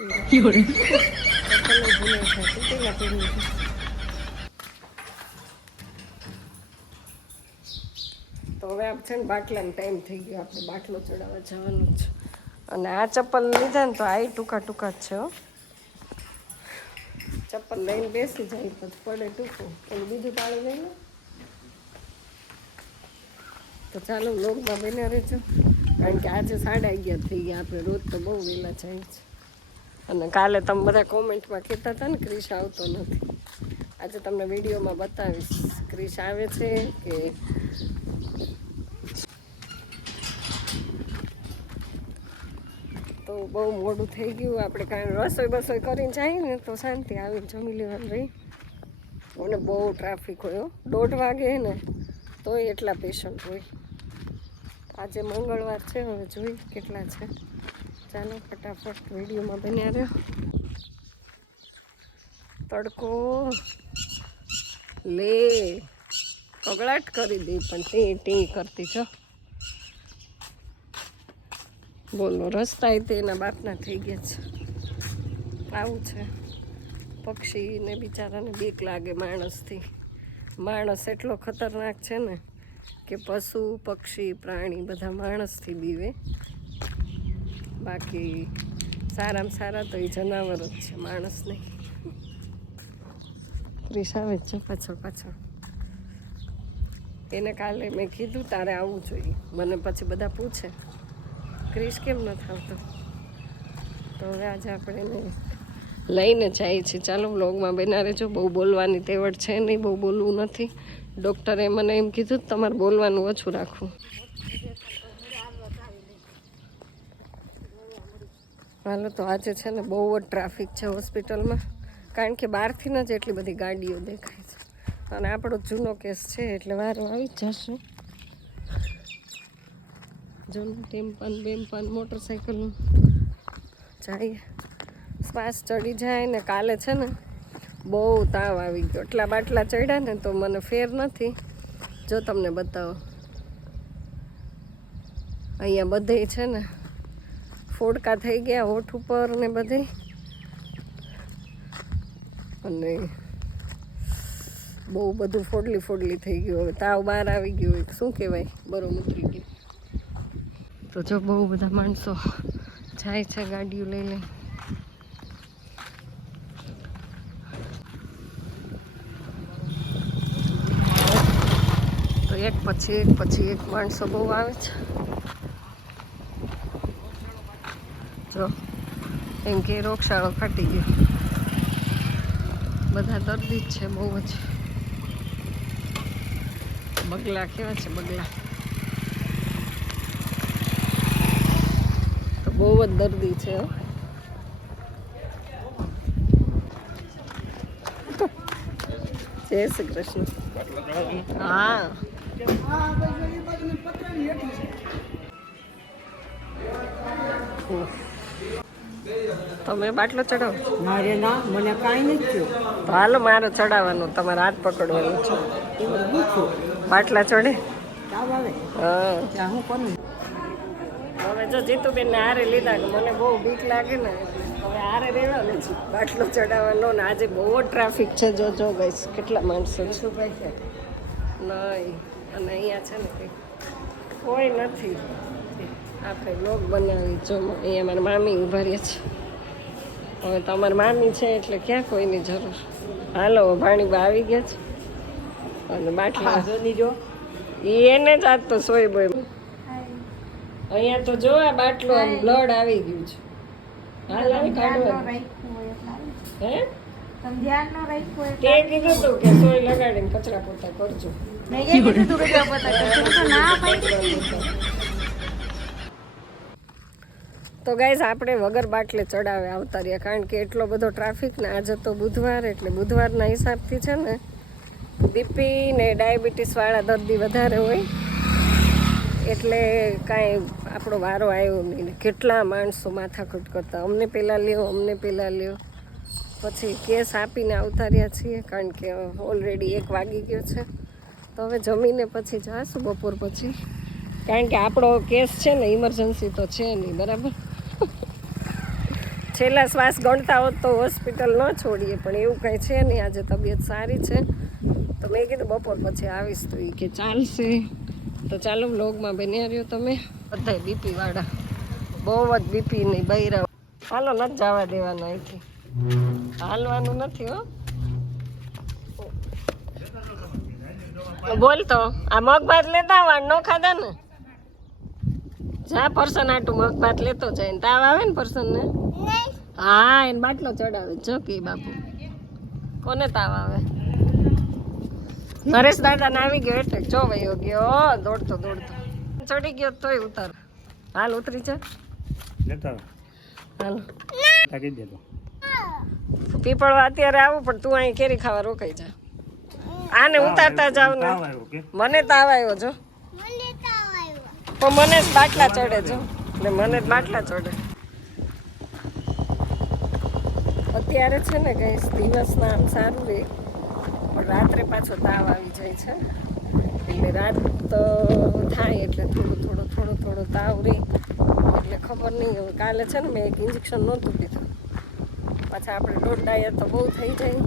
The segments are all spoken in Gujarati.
તો હવે આપ છે ને બાટલાનો ટાઈમ થઈ ગયો. આપણે બાટલો ચડાવવા જવાનું છે અને આ ચપ્પલ લીધા ને તો આ ટૂંકા ટૂંકા જ છે, હો. ચપ્પલ લઈને બેસી જાય પછી પડે ટૂંકું. એનું બીજું પાણી લઈ લો. તો ચાલો લોગમાં બન્યા રહેજો. કારણ કે આજે સાડા અગિયાર થઈ ગયા. આપણે રોજ તો બહુ વહેલા જાય છે. અને કાલે તમે બધા કોમેન્ટમાં કહેતા હતા ને, ક્રિશ આવતો નથી. આજે તમને વિડીયોમાં બતાવીશ. ક્રિશ આવે છે કે તો બહુ મોડું થઈ ગયું. આપણે કાંઈ રસોઈ બસોઈ કરીને જઈએ ને તો શાંતિ આવીને જમી લેવાનું રહી. મને બહુ ટ્રાફિક હોય દોઢ વાગે ને, તોય એટલા પેશન્ટ હોય. આજે મંગળવાર છે, હવે જોઈ કેટલા છે. ચાલો ફટાફટ વિડીયોમાં બન્યા રહ્યો. તડકો. લે. કગડાટ કરી દે, પણ તે ટી કરતી છો બોલો રસ્તા તે એના બાપના થઈ ગયા છે. આવું છે. પક્ષીને બિચારાને બીક લાગે માણસથી. માણસ એટલો ખતરનાક છે ને કે પશુ, પક્ષી, પ્રાણી બધા માણસથી બીવે. બાકી સારામાં સારા તો એ જનાવર જ છે, માણસ નહીં. ક્રિશ આવે જ છે પાછળ પાછળ. એને કાલે મેં કીધું તારે આવવું જોઈએ. મને પછી બધા પૂછે, ક્રિશ કેમ નથી આવતો તો હવે આજે આપણે એને લઈને જાય છે ચાલો, વ્લોગમાં બેના રહેજો. બહુ બોલવાની તેવડ છે નહીં, બહુ બોલવું નથી. ડૉક્ટરે મને એમ કીધું, તમારે બોલવાનું ઓછું રાખવું. હાલો, તો આજે છે ને બહુ જ ટ્રાફિક છે હોસ્પિટલમાં. કારણ કે બહારથી જ એટલી બધી ગાડીઓ દેખાય છે. અને આપણો જૂનો કેસ છે, એટલે વારો આવી જ જશે. જૂનું ટેમ્પન, બેમ્પન મોટરસાઇકલનું જાય શ્વાસ ચડી જાય ને કાલે છે ને બહુ તાવ આવી ગયો. એટલા બાટલા ચડ્યા ને તો મને ફેર નથી. જો તમને બતાવો. અહીંયા બધે છે ને ફોડકા થઈ ગયા, હોઠ ઉપર ને બધે. અને બહુ બધું ફોડલી ફોડલી થઈ ગયું. હવે તાવ બહાર આવી ગયું શું કહેવાય? બરોબર ઉતરી ગયું. તો જો બહુ બધા માણસો જાય છે ગાડીઓ લઈ લઈ એક પછી એક પછી એક માણસો બહુ આવે છે. જો એમ કે રોગશાળો ફાટી ગયો. બધા દર્દી જ છે, બહુ જ. બગલા કેવા છે બગલા? તો બહુ જ દર્દી છે જય શ્રી કૃષ્ણ. હા. ઉફ. તમે બાટલો ચડાવો મારે ના મને કાંઈ નથી થયું. હાલો મારે ચડાવવાનું તમારે હાથ પકડવાનું છે. બાટલા ચડે? હા. હું કોનું હવે જો જીતુબેન હારે લીધા કે મને બહુ બીક લાગે ને હવે હારે રહેવાનું છે. બાટલો ચડાવવાનો ને આજે બહુ ટ્રાફિક છે. જો જો ગઈશ કેટલા માણસો છે. નહીં અને અહીંયા છે ને કંઈ કોઈ નથી. આપણે લોક બનાવી જો અહીંયા મારા મામી ઊભા રહ્યા છે. હવે તમારી મામી છે એટલે ક્યાં કોઈની જરૂર. હાલો ભાણીબા આવી ગયા છે. અને બાટલી. જો. ઈ એને જ આજ તો સોય બોય અહીંયા તો જો આ બાટલો આમ બ્લડ આવી ગયું છે. હાલ આવી કાઢવાનું હે? તે કીધું તું કે સોય લગાડીને કચરા પોતા કરજો. મેં કીધું તું કે પોતા કરજો. ના પાડી તો ગાઈઝ આપણે વગર બાટલે ચડાવે આવતા રહ્યા કારણ કે એટલો બધો ટ્રાફિક ને આજે તો બુધવાર, એટલે બુધવારના હિસાબથી છે ને બીપી ને ડાયાબિટીસવાળા દર્દી વધારે હોય. એટલે કાંઈ આપણો વારો આવ્યો નહીં કેટલા માણસો માથાકૂટ કરતા. અમને પહેલાં લ્યો, અમને પહેલાં લ્યો. પછી કેસ આપીને આવતા રહ્યા છીએ, કારણ કે ઓલરેડી એક વાગી ગયો છે. તો હવે જમીને પછી જાશું બપોર પછી. કારણ કે આપણો કેસ છે ને ઇમરજન્સી તો છે નહીં, બરાબર? છેલ્લા શ્વાસ ગણતા હોત તો હોસ્પિટલ ન છોડીએ, પણ એવું કંઈ છે નહીં. આજે તબિયત સારી છે. તો મેં કીધું બપોર પછી આવીશ તો એ કે ચાલશે. તો ચાલો બ્લોગમાં બન્યા રહ્યો તમે. બધા બીપી વાળા બહુ જ બીપી નહીં બૈરા હાલો નથી જવા દેવાના અહીંથી. હાલવાનું નથી, હો. બોલ તો, આ મગ ભાત લેતા આવવા ન ખાધા ને? જા, પર્સન આટું મગ ભાત લેતો જાય ને. તાવ આવે ને પર્સન ને હા એને બાટલો ચડાવે. જો કે બાપુ. કોને તાવ આવે? નરેશ દાદા નાવી આવી ગયો એટલે જો વયો ગયો. દોડતો દોડતો. ચડી ગયો તોય ઉતાર. હાલ ઉતરી જા. લેતા હાલ. થાકી દેતો પીપળવા અત્યારે આવું પણ તું અહીં કેરી ખાવા રોકાઈ જા. આને ઉતારતા જાવ ને. તાવ આવ્યો કે? મને તાવ આવ્યો જો. પણ મને જ બાટલા ચડે જો. ને મને જ બાટલા ચડે. અત્યારે છે ને કઈ દિવસના આમ સારું રહે પણ રાત્રે પાછો તાવ આવી જાય છે. એટલે રાત થાય એટલે થોડો થોડો થોડો થોડો તાવ રહે એટલે ખબર નહીં, હવે કાલે છે ને મેં એક ઇન્જેક્શન નહોતું લીધું પાછા આપણે દોઢ ડાયર તો બહુ થઈ જાય.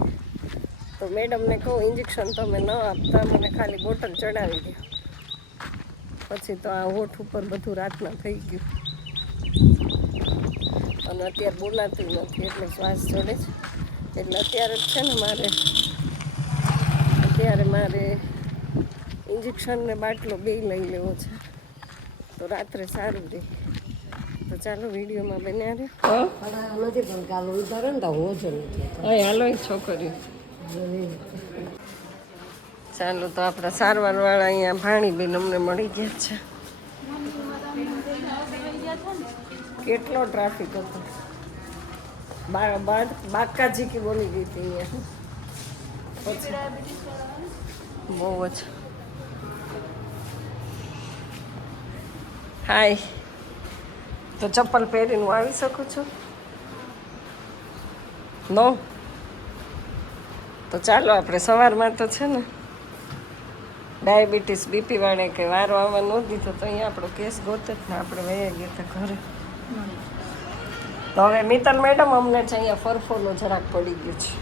તો મેડમને કહું ઇન્જેક્શન તમે ન આપતા, મને ખાલી બોટલ ચડાવી દો. પછી તો આ હોઠ ઉપર બધું રાતના થઈ ગયું. અને અત્યારે બોલાતું નથી એટલે શ્વાસ ચડે છે. એટલે અત્યારે જ છે ને મારે અત્યારે મારે ઇન્જેક્શન ને બાટલો બે લઈ લેવો છે. તો રાત્રે સારું રહે તો ચાલો વિડીયોમાં બન્યા રે નથી પણ કાલ ઉતારે ને તો હોજો નથી હાલો છોકરી ચાલો તો આપણા સારવાર વાળા અહીંયા ભાણીબેન અમને મળી ગયા છે. કેટલો ટ્રાફિક હતો? બાકાજી કી બોલી ગઈ હતી બહુ જ. હાય. તો ચપ્પલ પહેરીને હું આવી શકું છું? નો? તો ચાલો, આપણે સવારમાં તો છે ને? ડાયાબિટીસ બીપી વાળે કે વારો આવવા ન દીધો તો અહીંયા આપણો કેસ ગોત જ ને આપણે વહી ગયા હતા ઘરે. તો હવે મિતલ મેડમ અમને છે અહીંયા ફરફોલો જરાક પડી ગયો છે.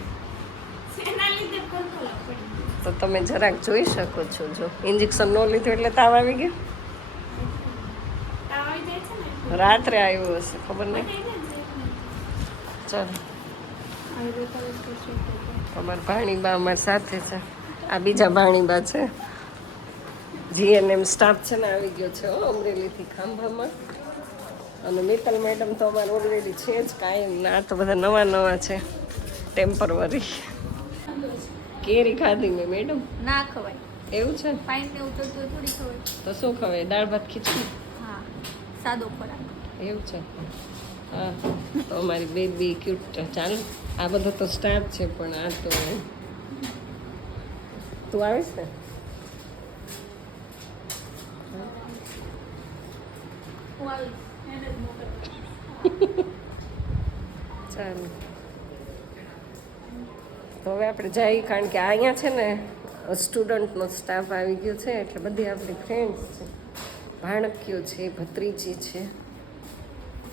તો તમે જરાક જોઈ શકો છો જો. ઇન્જેક્શન ન લીધું એટલે તાવ આવી ગયો? રાત્રે આવ્યો હશે ખબર નહીં. ચાલો. અમારા ભાણીબા અમારી સાથે છે. આ બીજા ભાણીબા છે. જીએનએમ સ્ટાફ છે ને આવી ગયો છે હો અમરેલીથી ખાંભામાં. અને મિત્તલ મેડમ તો અમારે ઓલરેડી છે જ કાંઈ ના તો બધા નવા નવા છે ટેમ્પરવરી કેરી ખાધી મેં મેડમ? ના ખવાય. એવું છે? પાણી ને તો થોડી ખવાય. તો શું ખવાય? દાળ ભાત ખીચડી? હા સાદો ખોરાક. એવું છે? હા તો અમારી બેબી ક્યુટ ચાલો આ બધો તો સ્ટાફ છે પણ આ તો તું આવીશ ને હું આવીશ એને જ મોકલ ચાલો. તો હવે આપણે જઈએ કારણ કે અહીંયા છે ને સ્ટુડન્ટનો સ્ટાફ આવી ગયો છે એટલે બધી આપણી ફ્રેન્ડ્સ છે. ભાણકીઓ છે ભત્રીજી છે.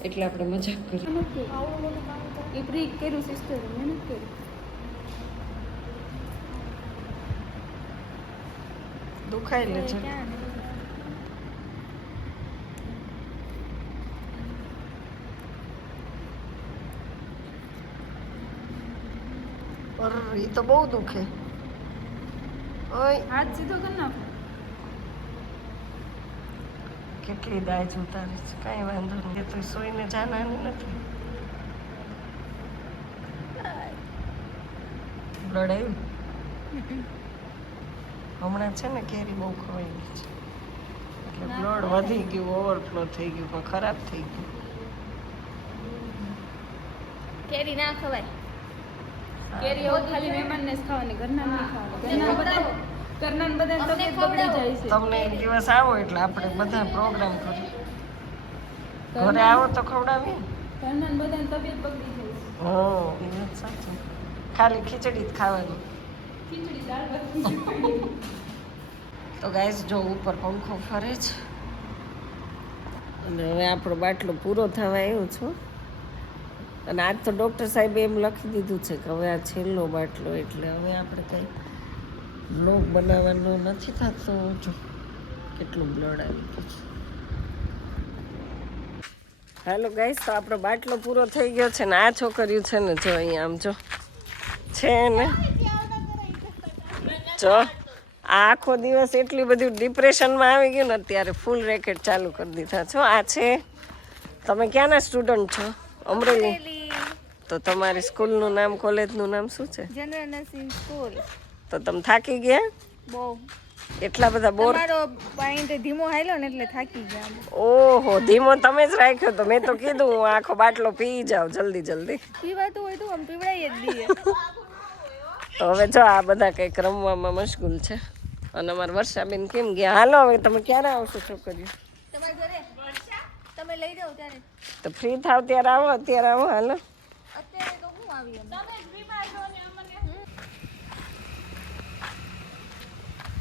એટલે આપણે મજાક કરીએ. એ પ્રી કર્યું સિસ્ટર મહેનત કરી. દુખાય લે છે. એ તો બહુ દુખે. ઓય. હાથ સીધો કર નાખો. કેટલી દાય ઉતારે છે કાંઈ વાંધો નહીં. તો સોઈને જાનાની નથી. બ્લડ આવ્યું હમણાં છે ને કેરી બહુ ગઈ છે. એટલે બ્લડ વધી ગયું ઓવરફ્લો થઈ ગયું પણ ખરાબ થઈ ગયું. કેરી ના ખવાય. કેરી હવે ખાલી મહેમાનને જ ખાવાની ઘરના નહીં ખાવાની. બધા ઘરના બધા તબિયત બગડી જાય છે. તમને એક દિવસ આવો એટલે આપણે બધા પ્રોગ્રામ કરીએ. ઘરે આવો તો ખવડાવીએ. ઘરના બધા તબિયત બગડી જાય છે. હા એ વાત સાચી. ખાલી ખીચડી જ ખાવાની. ખીચડી દાળ ભાત તો ગાઈસ જો ઉપર પંખો ફરે છે. અને હવે આપણો બાટલો પૂરો થવા આવ્યો છો. અને આજ તો ડૉક્ટર સાહેબે એમ લખી દીધું છે કે હવે આ છેલ્લો બાટલો એટલે હવે આપણે કંઈ બ્લોક બનાવવાનો નથી થતો. જો, કેટલું બ્લડ આવી ગયું છે. હાલો ગાઈસ તો આપણો બાટલો પૂરો થઈ ગયો છે ને આ છોકરીઓ છે ને જો અહીંયા આમ જો છે ને. જો આખો દિવસ એટલી બધી ડિપ્રેશનમાં આવી ગયું ને અત્યારે ફૂલ રેકેટ ચાલુ કરી દીધા છો. આ છે. તમે ક્યાંના સ્ટુડન્ટ છો? અમરેલી? તો તમારી સ્કૂલનું નામ કોલેજનું નામ શું છે? General nursing school. તો તમે થાકી ગયા? બહુ. એટલા બધા બોર તમારો પાઇન્ટ ધીમો હાલ્યો ને એટલે થાકી ગયા ઓહો ધીમો તમે જ રાખ્યો તો મેં તો કીધું હું આખો બાટલો પી જાવ જલ્દી જલ્દી. પીવાતું હોય તો આમ પીવડાવી જ દઈએ. તો હવે જો આ બધા કંઈક રમવામાં મશગુલ છે. અને અમારા વર્ષાબેન કેમ ગયા? હાલો હવે તમે ક્યારે આવશો છોકરીઓ? તમારે ઘરે? તમે લઈ જાઓ ત્યારે. તો ફ્રી થાવ ત્યારે આવો અત્યારે આવો હાલો. આવી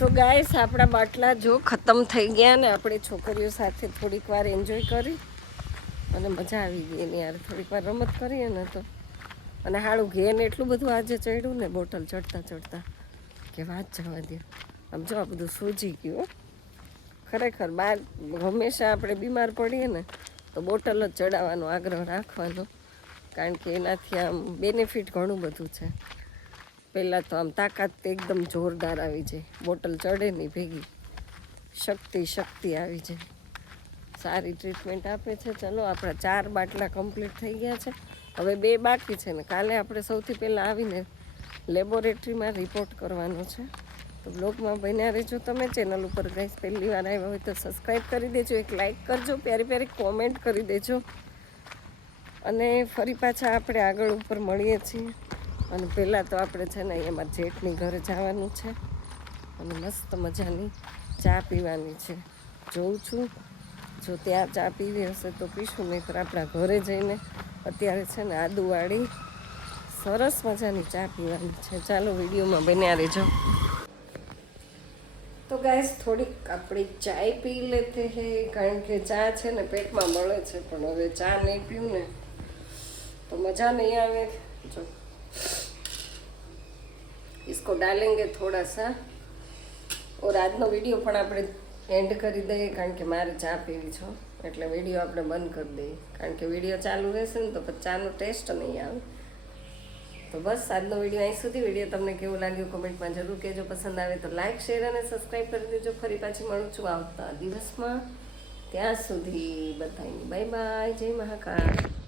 તો ગાઈસ આપણા બાટલા જો ખતમ થઈ ગયા ને આપણે છોકરીઓ સાથે થોડીક વાર એન્જોય કરી અને મજા આવી ગઈ એની યાર થોડીક વાર રમત કરીએ ને તો. અને હાળું ઘેન એટલું બધું આજે ચડ્યું ને બોટલ ચડતા ચડતા. કે વાત જવા દે. આમ જો આ બધું સૂજી ગયું. ખરેખર બાર હંમેશા આપણે બીમાર પડીએ ને તો બોટલ જ ચડાવવાનો આગ્રહ રાખવાનો. કારણ કે એનાથી આમ બેનિફિટ ઘણું બધું છે. પહેલાં તો આમ તાકાત એકદમ જોરદાર આવી જાય. બોટલ ચડે નહીં ભેગી. શક્તિ શક્તિ આવી જાય. સારી ટ્રીટમેન્ટ આપે છે. ચલો, આપણા ચાર બાટલા કમ્પ્લીટ થઈ ગયા છે. હવે બે બાકી છે ને, કાલે આપણે સૌથી પહેલાં આવીને લેબોરેટરીમાં રિપોર્ટ કરવાનો છે. તો બ્લોગમાં બન્યા રહેજો તમે. ચેનલ ઉપર ગઈ પહેલી વાર આવ્યા હોય તો સબસ્ક્રાઈબ કરી દેજો. એક લાઇક કરજો. પ્યારે પ્યારે કોમેન્ટ કરી દેજો. અને ફરી પાછા આપણે આગળ ઉપર મળીએ છીએ. અને પહેલાં તો આપણે છે ને એમાં જેઠની ઘરે જવાનું છે. અને મસ્ત મજાની ચા પીવાની છે. જોઉં છું. જો ત્યાં ચા પીવી હશે તો પીશું નહીં તો આપણા ઘરે જઈને અત્યારે છે ને આદુવાળી સરસ મજાની ચા પીવાની છે. ચાલો વિડીયોમાં બન્યા રહેજો. તો ગાઈસ, થોડીક આપણે ચાય પી લેતે હે, કારણ કે ચા છે ને પેટમાં મળે છે, પણ હવે ચા નહીં પીવું ને. તો મજા નહીં આવે જો इसको डालेंगे थोड़ा सा और આજનો વિડીયો પણ આપણે એન્ડ કરી દઈએ કારણ કે મારે ચા પીવી છો એટલે વિડીયો આપણે બંધ કરી દઈએ કારણ કે વિડીયો ચાલુ રહેશે ને તો પછી ચાનો ટેસ્ટ નહીં આવે તો બસ આજનો વિડીયો અહીં સુધી વિડીયો તમને કેવું લાગ્યું કોમેન્ટમાં જરૂર કહેજો પસંદ આવે તો લાઇક શેર અને સબસ્ક્રાઈબ કરી દેજો ફરી પાછી મળું છું આવતા દિવસમાં ત્યાં સુધી બધાની બાય બાય જય મહાકાળ